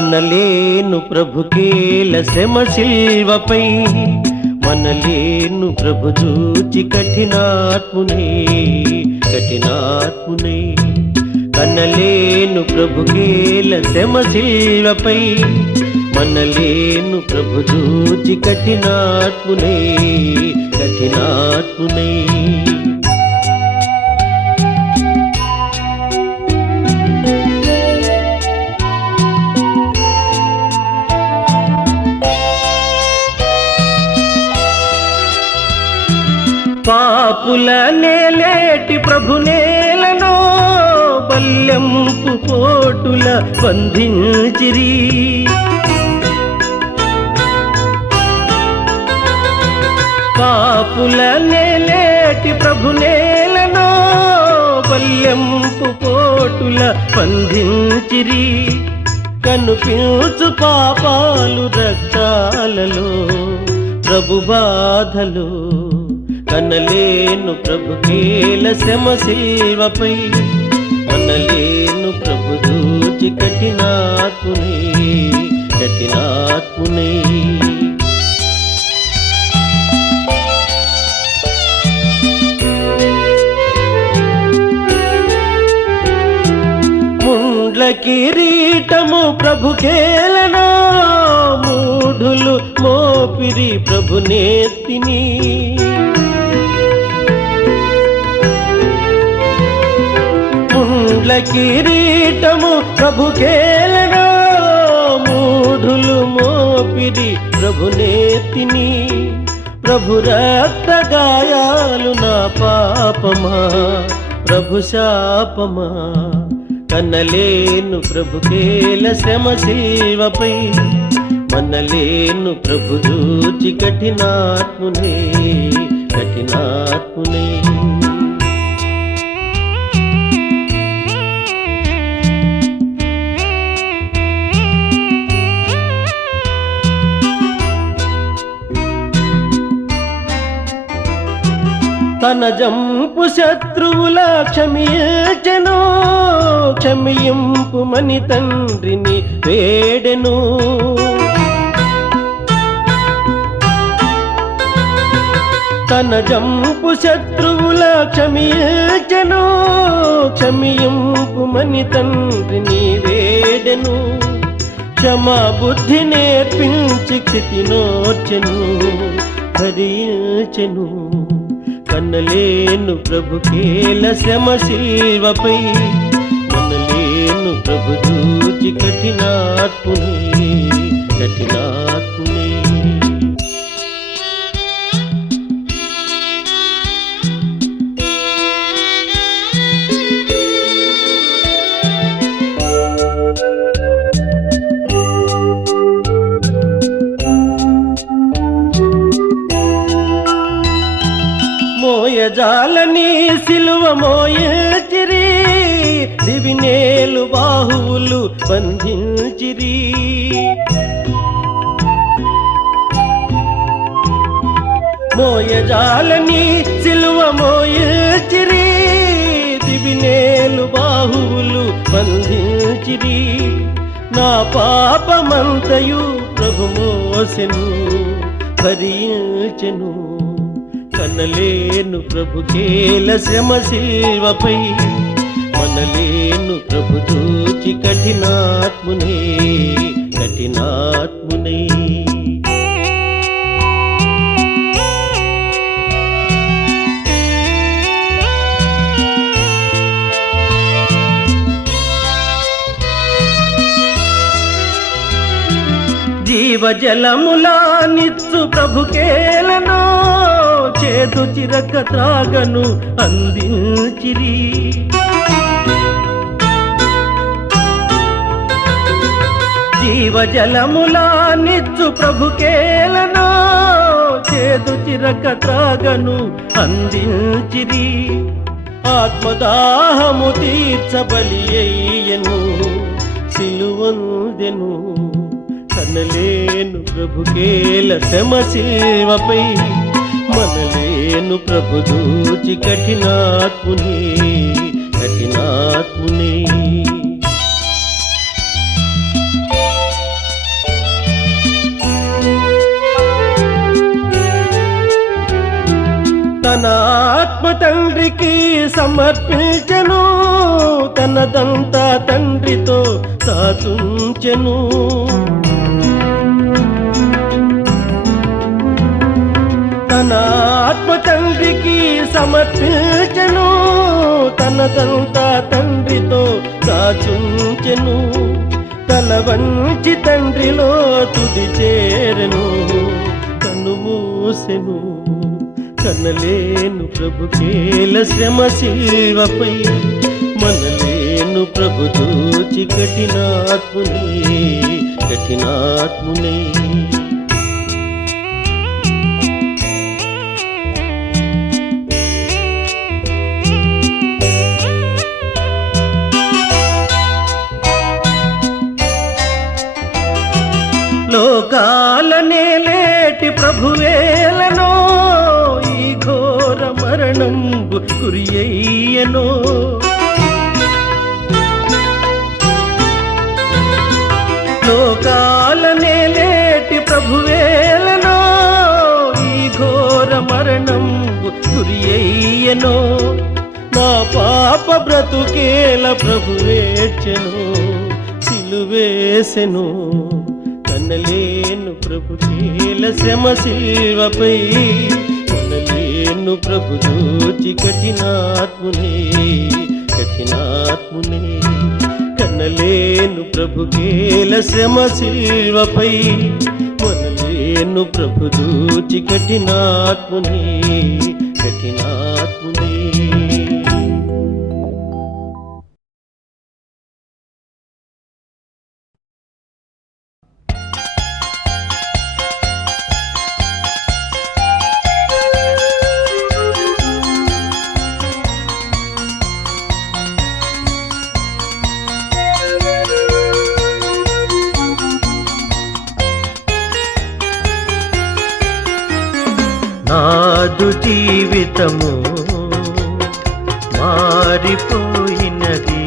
కనలేను ప్రభుకేల శ్రమ శిల్వపై, మనలేను ప్రభు చూచి కఠినాత్మునే కఠినాత్మునే. కనలేను ప్రభుకేల శ్రమ శిల్వపై, మనలేను ప్రభు చూచి కఠినాత్మునే కఠినాత్మునే. పాపుల నేలేటి ప్రభు నేలను, బల్యంపు పోటుల బంధించిరి. పాపుల నేలేటి ప్రభు నేలను, బల్యంపు పోటుల బంధించిరి. కనుపించు పాపాలు రక్తాలలో, ప్రభు బాధలు. కనలేను ప్రభుకేల శ్రమ శిల్వపై, మనలేను ప్రభు చూచి కఠినాత్మునే కఠినాత్మునే. ముండ్ల కిరీటము ప్రభుకేలను, మూఢులు మోపిరి ప్రభు నేతిని. ముండ్ల కిరీటము ప్రభుకేలను, మూఢులు మోపిరి ప్రభు నేతిని. ప్రభు రక్త గాయాలు నా పాపమా, ప్రభు శాపమా. కనలేను ప్రభుకేల శ్రమ శిల్వపై, మనలేను ప్రభు చూచి కఠినాత్మునే కఠినాత్మునే. తన జంపు శత్రువుల క్షమించెను, క్షమింపు మని తండ్రిని వేడెను. తన జంపు శత్రువుల క్షమించెను, క్షమింపు మని తండ్రిని వేడెను. క్షమా బుద్ధి నేర్పించి క్షితి నోర్చెను భరించెను. కనలేను ప్రభుకేల శ్రమ శిల్వపై, మనలేను ప్రభు చూచి కఠినాత్మునే కఠినాత్మునే. మోయజాలని సిలువ మోయచిరి, దివినేలు బాహువులు బంధించిరి. మోయజాలని సిలువ మోయచిరి, దివినేలు బాహువులు బంధించిరి. నా పాపమంతయు ప్రభు మోసెను భరించెను. కనలేను ప్రభుకేల శ్రమ శిల్వపై, మనలేను ప్రభు చూచి కఠినాత్మునే కఠినాత్మునే. జీవజలములా నిచ్చు ప్రభుకేలను, చేదు చిరక త్రాగను అందించిరి. జీవజలములా నిచ్చు ప్రభుకేలను, చేదు చిరక త్రాగను అందించిరి. ఆత్మదాహము తీర్చబలి అయ్యెను, సిలువందెను. కనలేను ప్రభుకేల శ్రమ శిల్వపై, మనలేను ప్రభు చూచి కఠినాత్మునే కఠినాత్మునే. తండ్రికి సమర్పించెను, తనదంతా తండ్రితో సాతుంచెను. తన ఆత్మ తండ్రికి సమర్పించెను, తనదంతా తండ్రితో సాచుంచెను. తల వంచి తండ్రిలో తుది చేరెను, కన్ను మూసెను. కనలేను ప్రభుకేల శ్రమ శిల్వపై, మనలేను ప్రభు చూచి కఠినాత్ముని. లోకాలనే లేటి ప్రభువేలనో, ఈ ఘోర మరణంబు గురి అయ్యనో. లోకాలనే లేటి ప్రభువేలనో, ఈ ఘోర మరణంబు గురి అయ్యనో. నా పాప బ్రతుకేల ప్రభువేడ్చెను, సిలువేసెను. కనలేను ప్రభుకేల శ్రమ శిల్వపై, మనలేను ప్రభు చూచి కఠినాత్ముని. కనలేను ప్రభుకేల శ్రమ శిల్వపై, మనలేను ప్రభు చూచి కఠినాత్ముని. నాదు జీవితము మారిపోయినది,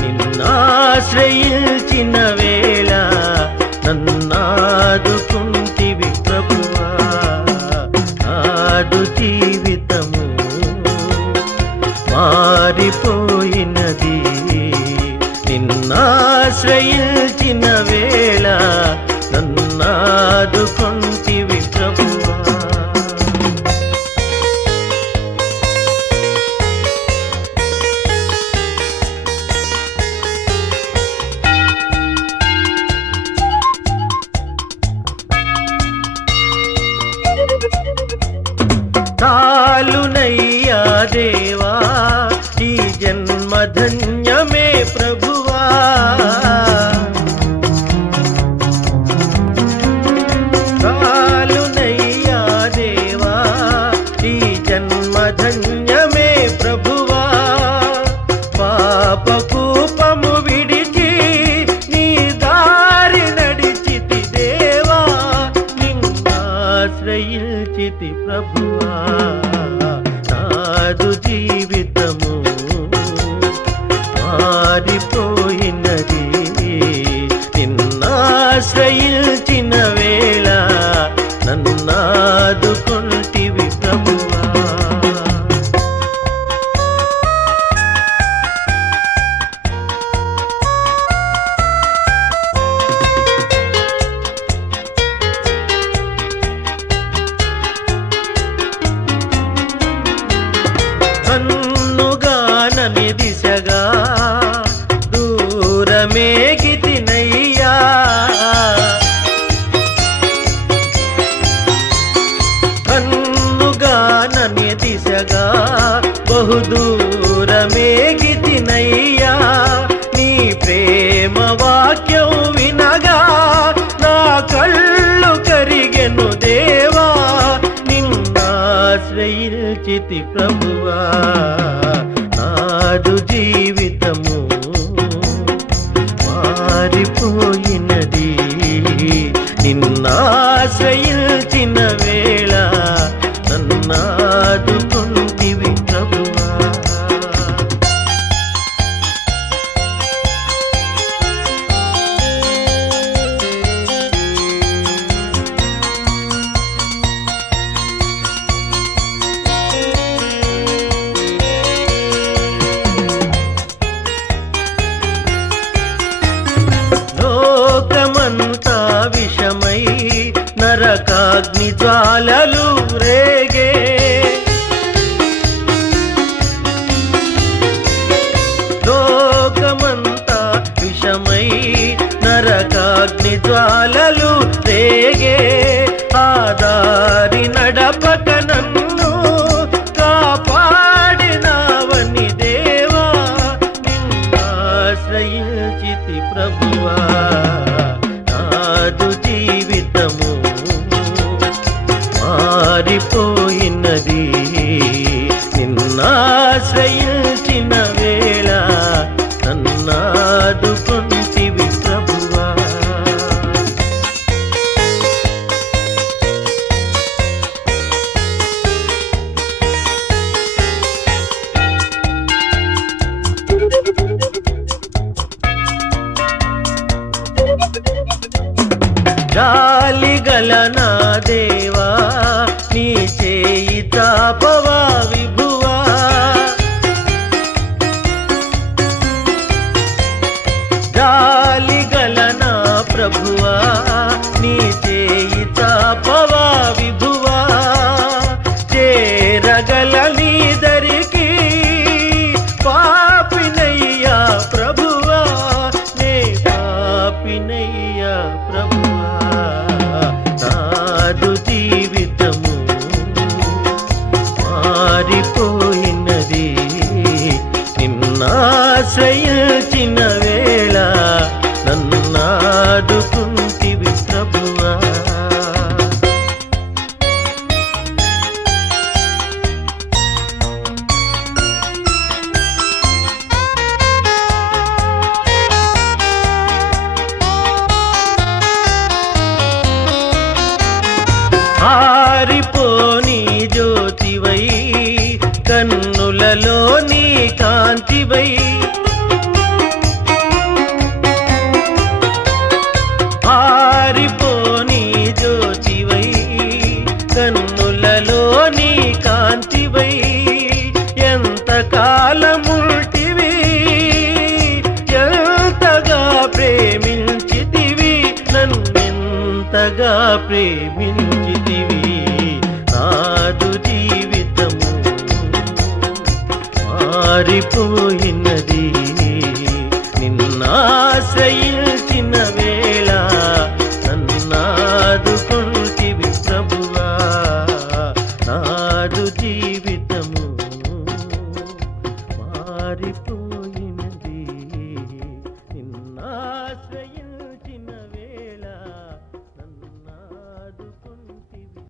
నిన్నాశ్రయించిన వేళ నన్నాదుకుంటివి ప్రభువా. నాదు జీవితము మారిపోయినది, నిన్నాశ్రయించిన వేళ నన్నాదుకుంటివి ప్రభువా. చాలునయ్యా దేవా ఈ జన్మ ధన్యమే ప్రభువా. చాలునయ్యా దేవా ఈ జన్మ ధన్యమే ప్రభువా. పాప కూపము విడిచి నీ దారి నడిచితి దేవా, నిన్నాశ్రయించితి ప్రభువా. నాదు జీవితము మారిపోయినది, నిన్నాశ్రయించిన వేళ నన్నాదుకుంటివి ప్రభువా. కన్నుగానని దిశగా దూర జ్వాలలు రేగే ఆదారి నడపక నన్ను కాపాడినావని దేవా నిన్నాశ్రయించితి ప్రభువా నాదు జీవితము మారిపోయినది నిన్నాశ్రయించిన వేళ నన్నాదుకొంటివి ప్రభువా జాలిగల నా దేవా నీ చేయి తాపవా విభువా జాలిగల నా ప్రభువా నీ చేయి తాపవా విభువా చేరగల నీ దరికి పాపినయ్యా ప్రభువా నే పాపినయ్యా ప్రభువా నాదు జీవితము మారిపోయినది నిన్నాశ్రయించిన వేళ నన్నాదుకుంటివి ప్రభువా ఆరిపోని జ్యోతివై కన్నులలో నీ కాంతివై ఆరిపోని జ్యోతివై కన్నులలో నీ కాంతివై ఎంత కాలముంటివి ఎంతగా ప్రేమించితివి నన్నెంతగా ప్రేమించితివి నాదు జీవితము మారిపోయినది నిన్నాశ్రయించిన వేళ నన్నాదుకొంటివి ప్రభువా నాదు జీవితము మారిపోయినది నిన్నాశ్రయించిన వేళ నన్నాదుకొంటివి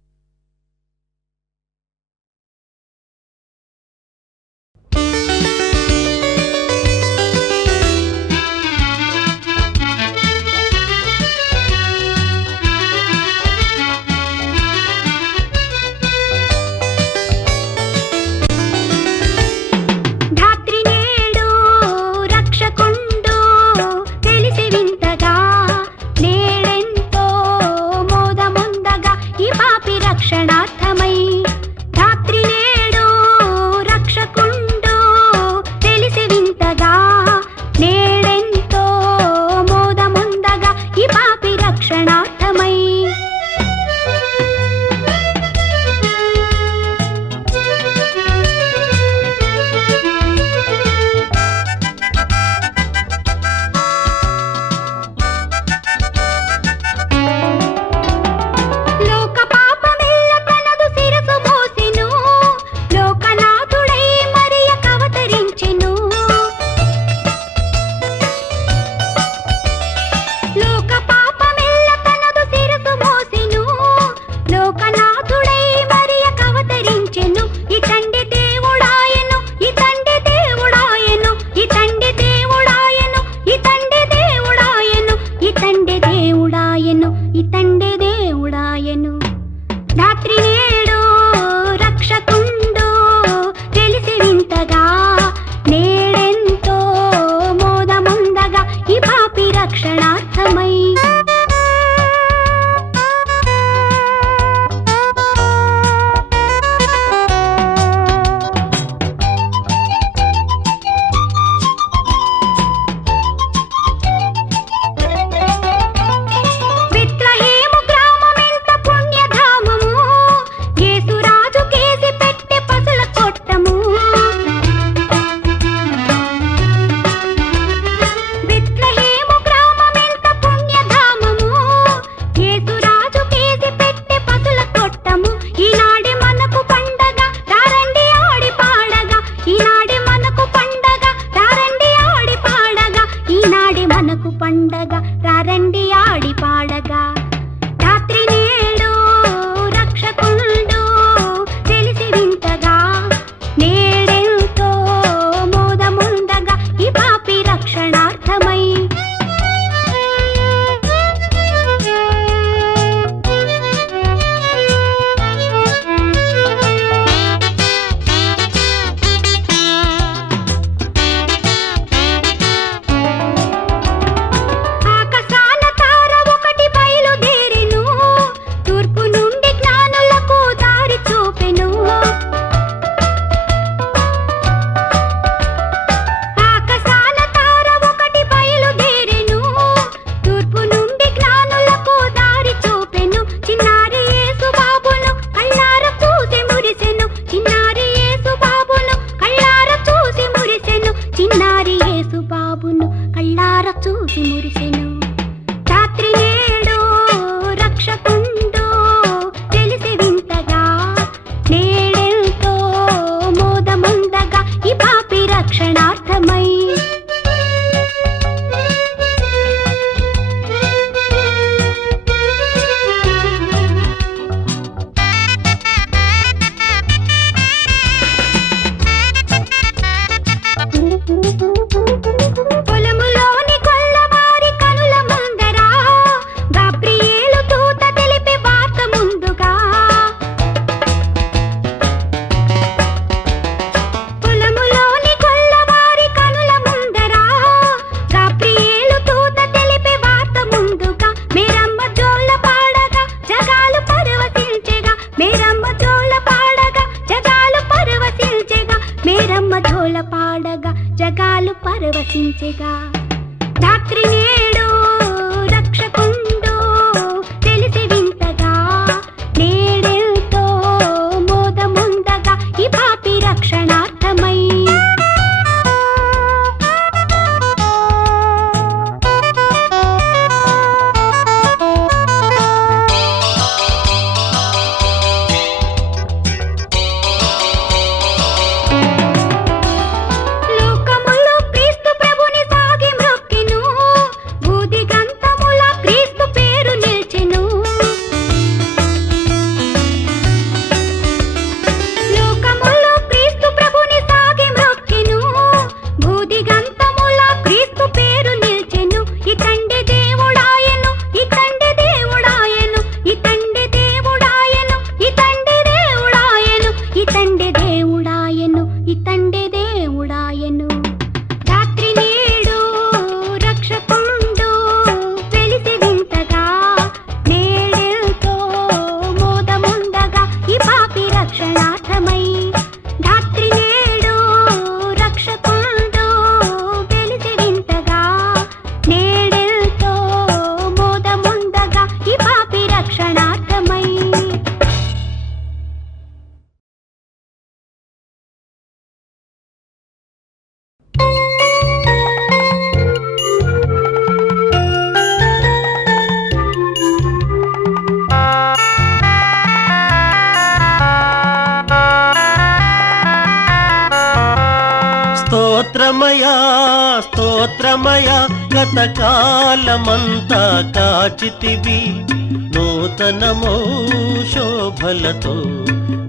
పండగ రారండి ఆడి పాడగా రాత్రి నేడు రక్షకుండు తెలిసి వింతగా నేడెంతో మోదముందగా ఈ పాపి రక్షణార్థమై చూసి మురిసెను రాత్రి నేడు రక్షకుండు తెలిసి వింతగా నేడెంతో మోదముందగా ఈ పాపి రక్షణార్థమై పాడగా జగాలు పరవశించెగా రాత్రి నేడు రక్షకుండు తెలిసి వింతగా నేడెంతో మోదముందగా ఈ పాపి రక్షణార్థమై స్తోత్రమయా స్తోత్రమయా గతకాలమంతా కాచితివి నూతనమో శోభలతో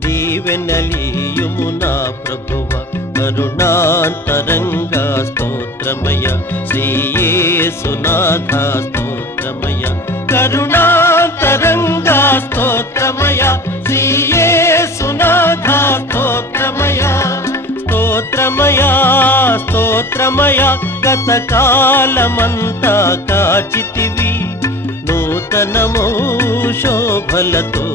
దీవెనలీయుము నా ప్రభువ కరుణాంతరంగా స్తోత్రమయ శ్రీయేసునాథ స్తోత్రమయ కరుణాంతరంగా స్తోత్రమయ శ్రీయేసునాథ స్తోత్రమయ స్తోత్రమయా స్తోత్రమయా గతకాలమంతా కాచితివి నూతనమో శోభలతో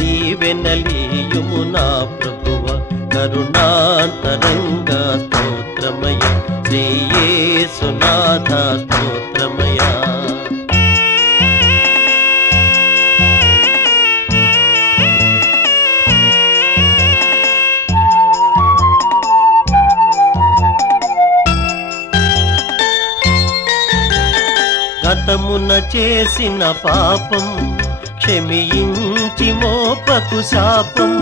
దీవెనలీయుము నా ప్రభువ కరుణాంతరంగా స్తోత్రమయ శ్రీయేసునాథ స్తోత్రమయా గతమున చేసిన పాపం క్షమించి మోపకు శాపం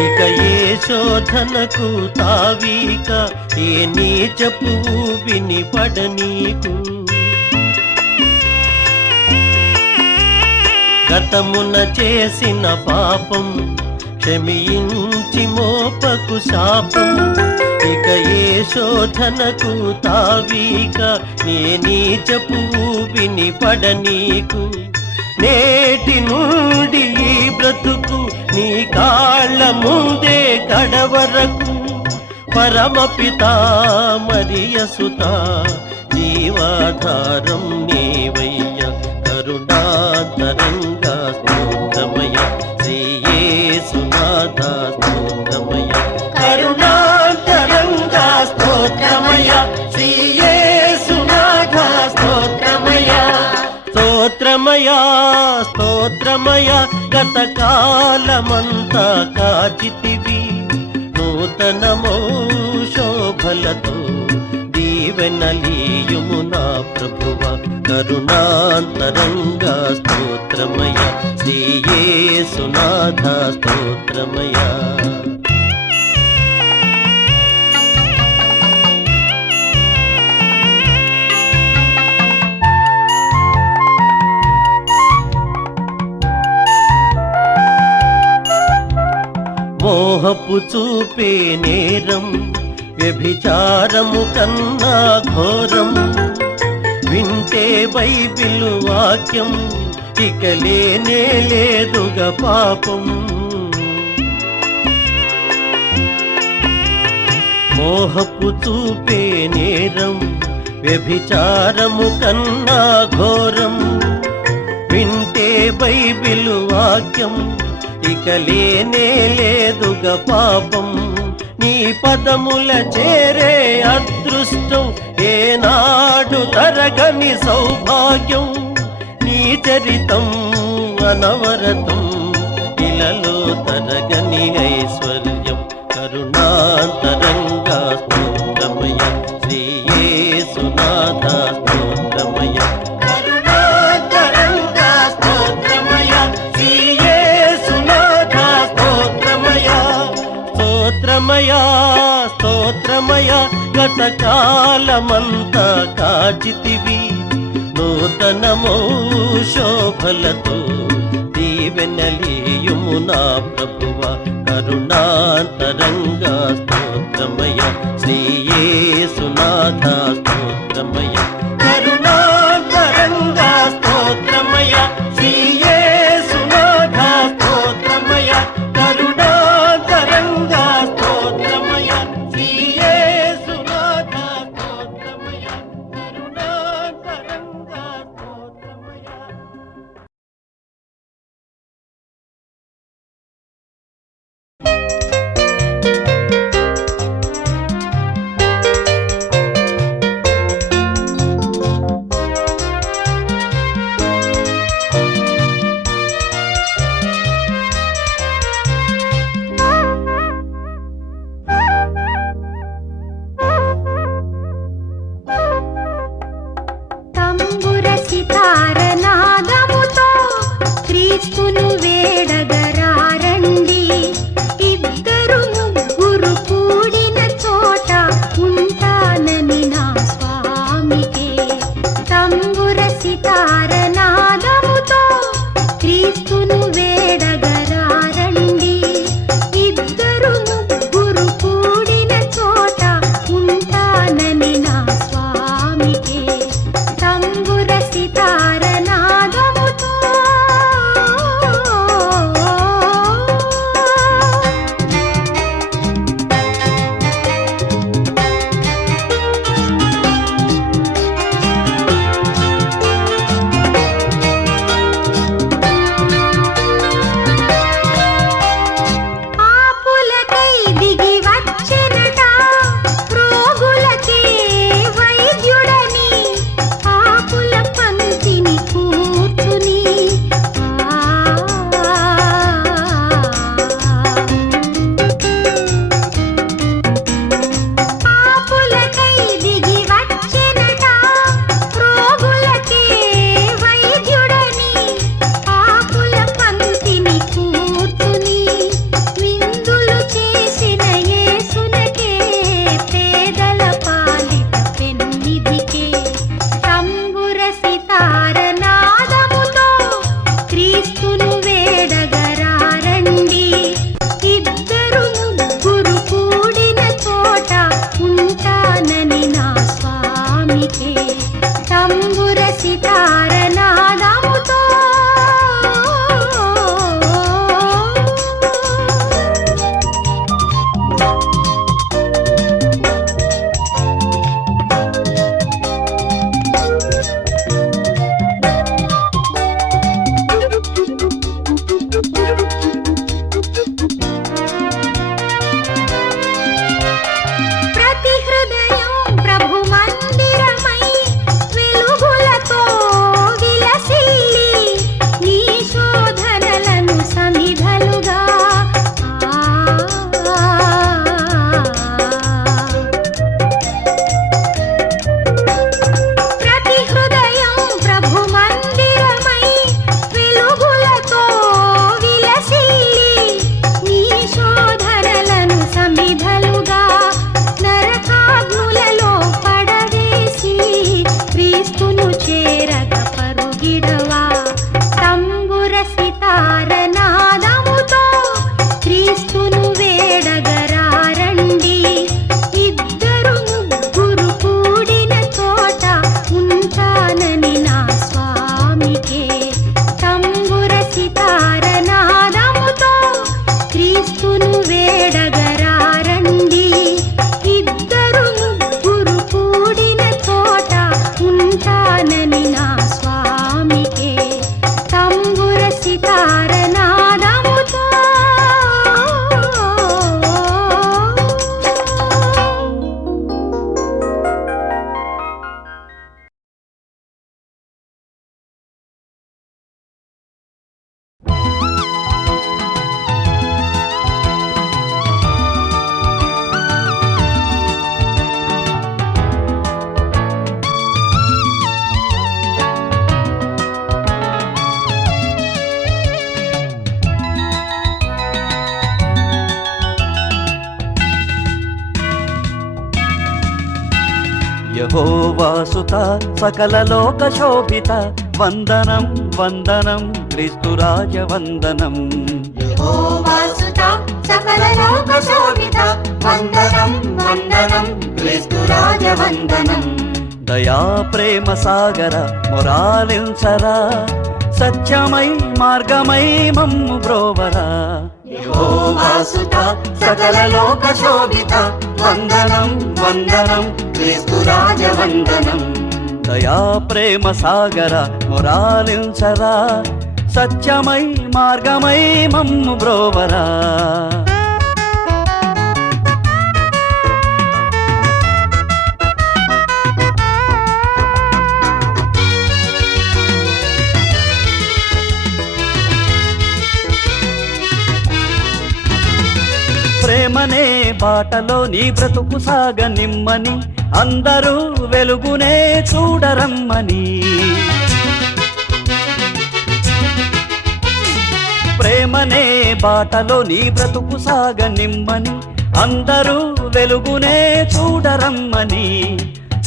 ఇక ఏ శోధనకు తావీక ఏ నీచపు వినిపడ నీకు గతమున చేసిన పాపం క్షమించి మోపకు శాపం. ఇక ఏ శోధనకు తావీక నే నీచపు ఊబిని పడనీకు. నేటి నుండి ఈ బ్రతుకు నీ కాళ్ళ ముందే కడవరకు. పరమపితా మరియసుత జీవాధారం నీవయ్య. కరుణాంతరంగా స్తోత్రమయ శ్రీ యేసునాథ స్తోత్రమయ. కరుణాంతరంగా స్తోత్రమయ శ్రీ యేసునాథ స్తోత్రమయ. స్తోత్రమయ స్తోత్రమయ గతకాలమంతా కాచితివి. నూతనమో శోభలతో దీవెనలీయుము నా ప్రభువ. కరుణాంతరంగా స్తోత్రమయ శ్రీ యేసునాథ స్తోత్రమయ. మోహపు చూపే నేరం వ్యభిచారము కన్నా ఘోరం. వింటే బైబిలు వాక్యం ఇక లేనే లేదుగా పాపం. మోహపు చూపే నేరం వ్యభిచారము కన్నా ఘోరం. వింటే బైబిలు వాక్యం ఇక లేనే లేదుగా పాపం. నీ పదముల చేరే అదృష్టం ఏనాడు తరగని సౌభాగ్యం. నీ చరితం అనవరతం ఇలలో తరగని ఐశ్వర్యం. కరుణాంతరంగా స్తోత్రమయ శ్రీ యేసునాథ స్తోత్రమయ. కరుణాంతరంగా స్తోత్రమయ శ్రీ యేసునాథ స్తోత్రమయ. స్తోత్రమయ స్తోత్రమయ గతకాలమంతా కాచితివి. నూతనమో శోభలతో దీవెనలీయుము నా ప్రభువ. కరుణాంతరంగా స్తోత్రమయ శ్రీ యేసునాథ స్తోత్రమయ. కరుణాంతరంగా స్తోత్రమయ శ్రీ యేసునాథ స్తోత్రమయ. కరుణాంతరంగా స్తోత్రమయ శ్రీ యేసునాథ స్తోత్రమయ. కరుణాంతరంగా స్తోత్రమయ. తంబుర సితార నాదముతో క్రీస్తును వేడగరారండి. ఇద్దరు ముగ్గురు కూడిన చోట ఉంటానని నా స్వామికే. తంబుర సితార నాదముతో క్రీస్తును వేడగరారండి. ఇద్దరు ముగ్గురు కూడిన చోట ఉంటానని నా స్వామికే. తంబుర సితార యెహోవాసుత సకల లోక శోభిత వందనం వందనం క్రీస్తురాజ వందనం. యెహోవాసుత సకల లోక శోభిత వందనం వందనం క్రీస్తురాజ వందనం. దయా ప్రేమ సాగర మొరాలించరా సత్యమై మార్గమై మమ్ము బ్రోవరా. యెహోవాసుత సకల లోక శోభిత వందనం వందనం క్రీస్తురాజ వందనం. దయా ప్రేమ సాగర మొరాలించరా సత్యమై మార్గమై మమ్ము బ్రోవరా. ప్రేమనే బాటలో నీ బ్రతుకు సాగనిమ్మని అందరూ వెలుగునే చూడరమ్మని. ప్రేమనే బాటలో నీ బ్రతుకు సాగనిమ్మని అందరూ వెలుగునే చూడరమ్మని.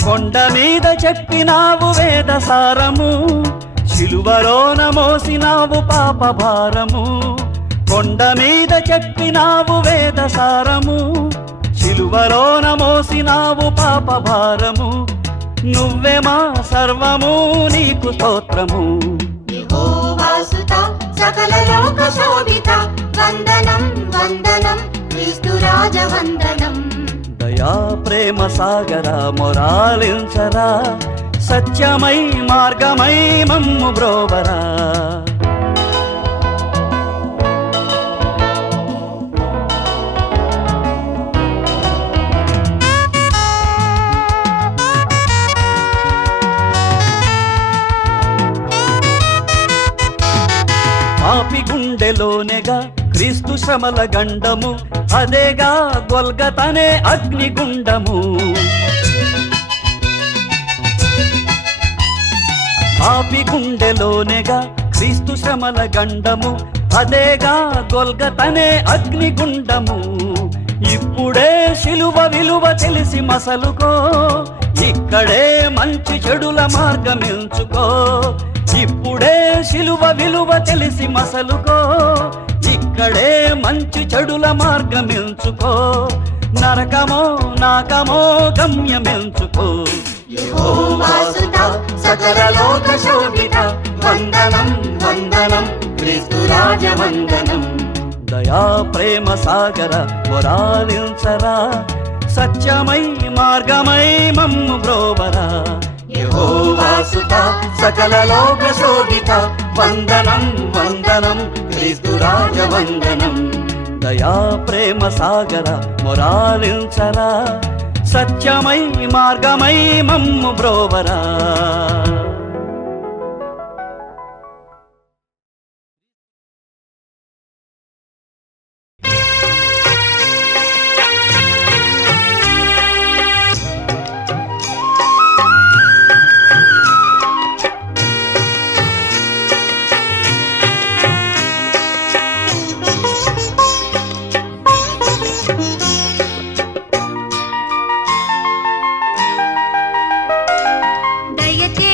కొండ మీద చెప్పినావు వేద సారము శిలువలోన మోసినావు పాప భారము. కొండ మీద చెప్పినావు వేద సారము శిలువలోన మోసినావు పాప భారము. నువ్వే మా సర్వము నీకు స్తోత్రము. యెహోవాసుత సకల లోక శోభిత వందనం వందనం క్రీస్తురాజ వందనం. దయా ప్రేమ సాగర మొరాలించరా సత్యమై మార్గమై మమ్ము బ్రోవరా. పాపి గుండెలోనేగా క్రీస్తు శ్రమల గండము అదేగా గొల్గతనే అగ్నిగుండము. పాపి గుండెలోనేగా క్రీస్తు శ్రమల గండము అదేగా గొల్గతనే అగ్నిగుండము. ఇప్పుడే శిలువ విలువ తెలిసి మసలుకో ఇక్కడే మంచి చెడుల మార్గమెంచుకో. ఇప్పుడే శిలువ విలువ తెలిసి మసలుకో ఇక్కడే మంచి చెడుల మార్గమెంచుకో. నరకమో నాకమో గమ్యమెంచుకో. యెహోవాసుత సకల లోక శోభిత వందనం వందనం క్రీస్తురాజ వందనం. దయా ప్రేమ సాగర మొరాలించరా సత్యమై మార్గమై మమ్ము బ్రోవరా. యెహోవాసుత సకల లోక శోభిత వందనం వందనం క్రీస్తురాజ వందనం. దయా ప్రేమ సాగర మొరాలించరా సత్యమై మార్గమై మమ్ము బ్రోవరా. దయచే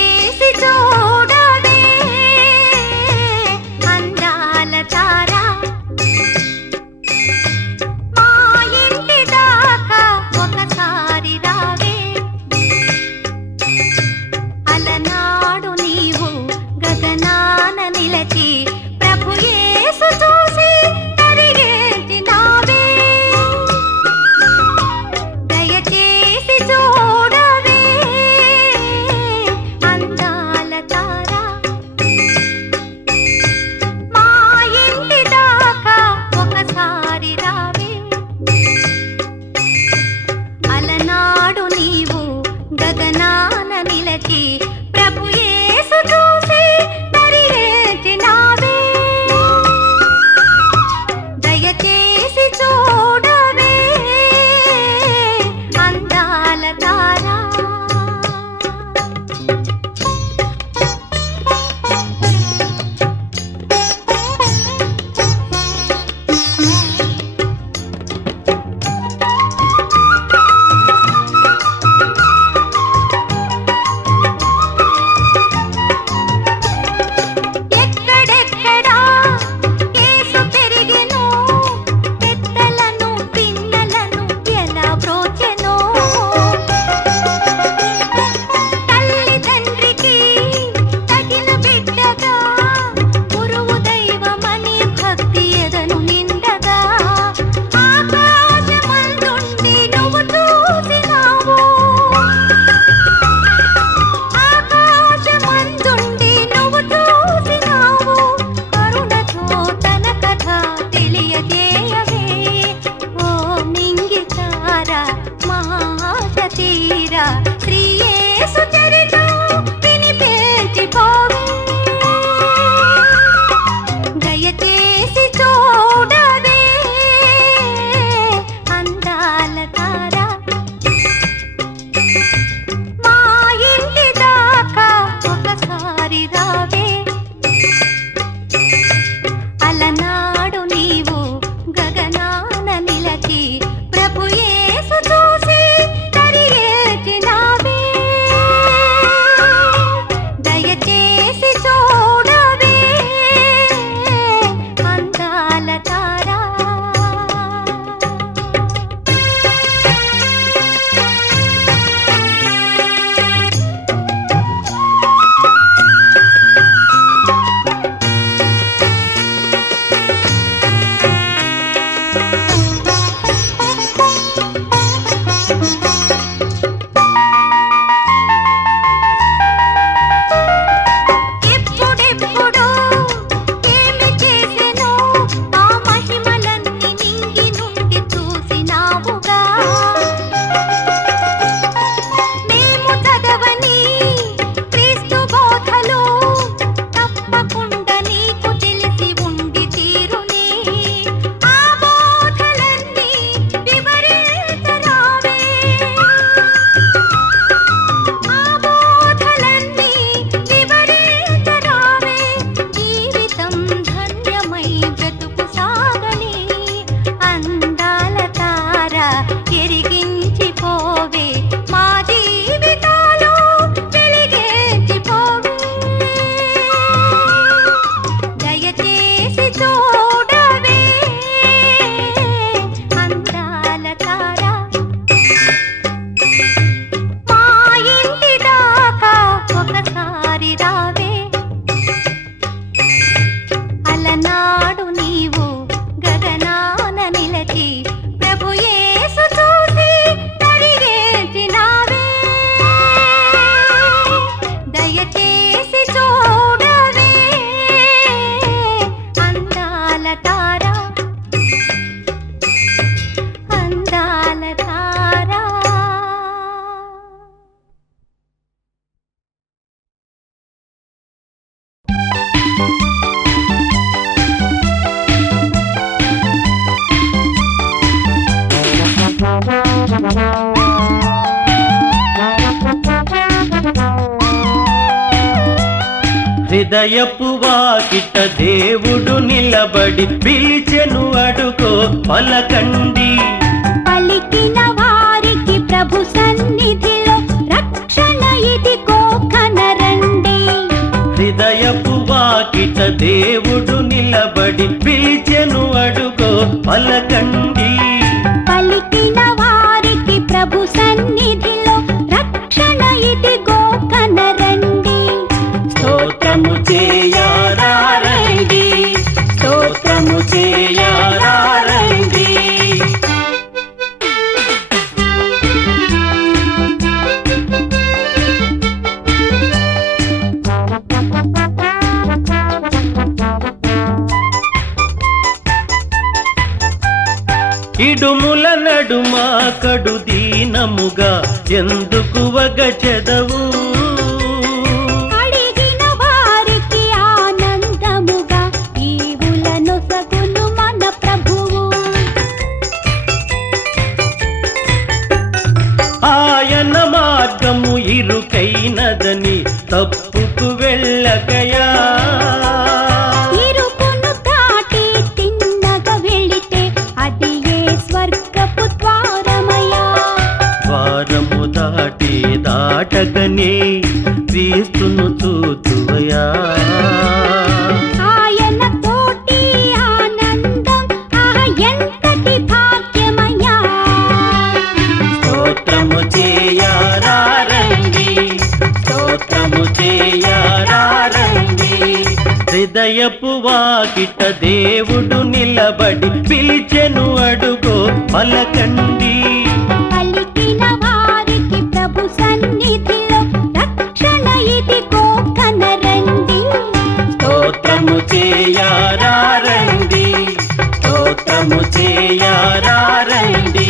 హృదయపు వాకిట దేవుడు నిలబడి పిలిచెను అడుగో పలకండి. పలికిన వారికి ప్రభు సన్నిధిలో రక్షణ ఇదిగో కనరండి. హృదయపు వాకిట దేవుడు నిలబడి పిలిచెను అడుగో పలకండి. పలికిన వారికి ప్రభు సన్నిధిలో రక్షణ ఇదిగో కనరండి. స్తోత్రము చేయరారండి, స్తోత్రము చేయరారండి. ఇడుముల నడుమ కడు దీనముగా ఎందుకు వగచెదవు? అడిగిన వారికి ఆనందముగా ఈవులను సగును మన ప్రభువు. ఆయన మార్గము ఇరుకైనదని తప్పుకు వెళ్ళకయా. ఇరుకును దాటి తిన్నగా వెళితే అది ఏ స్వర్గపు ద్వారమయ్యా. ద్వారము దాటి దాటగనే క్రీస్తును చూతువయా. ఆయన తోటి ఆనందం ఎంతటి భాగ్యమయ్యా. స్తోత్రము చేయరారండి, స్తోత్రము చేయరారండి. హృదయపు వాకిట దేవుడు నిలబడి పిలిచెను అడుగో పలకండి. పలికిన వారికి ప్రభు సన్నిధిలో రక్షణ ఇదిగో కనరండి. స్తోత్రము చేయరారండి, స్తోత్రము చేయరారండి.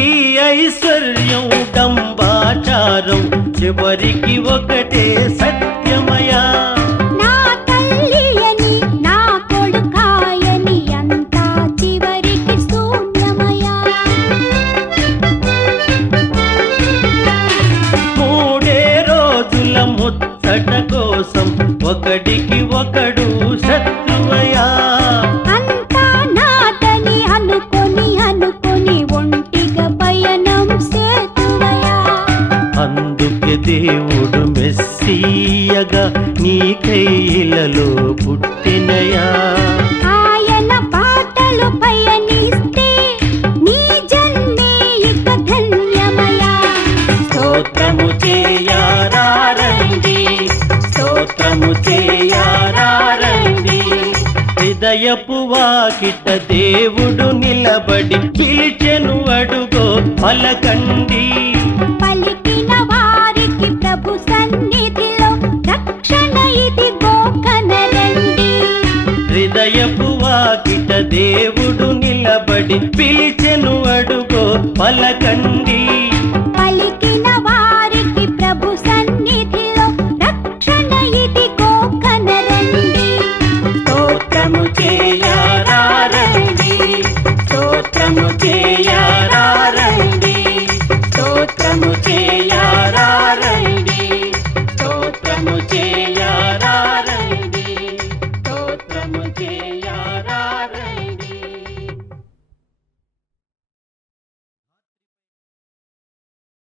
ఈ ఐశ్వర్యం డంబాచారం చివరికి ఒకటే సత్యమయా. నా తల్లి అని నా కొడుకాయని అంతా చివరికి శూన్యమయ్యా. మూడే రోజుల ముచ్చట కోసం ఒకడికి ఒకడు శత్రువయా. అంతా నాదని అనుకొని ఒంటిగా పయనం సేతువయ్యా. అందుకే దేవుడు మెస్సీయగా నీ కైలలో పుట్టినయా. ఆయన బాటలు పయనిస్తే నీ జన్మే ఇక ధన్యమయ్యా. స్తోత్రము చేయరారండి, స్తోత్రము చేయరారండి. హృదయపు వాకిట దేవుడు నిలబడి పిలిచెను అడుగో పలకండి. పలికిన వారికి ప్రభు సన్నిధిలో రక్షణ ఇదిగో కనరండి. హృదయపు వాకిట దేవుడు నిలబడి పిలిచెను అడుగో పలకండి. పలికిన వారికి ప్రభు సన్నిధిలో రక్షణ ఇదిగో కనరండి. స్తోత్రము చేయరారండి, స్తోత్రము చేయరారండి, స్తోత్రము చేయరారండి, స్తోత్రము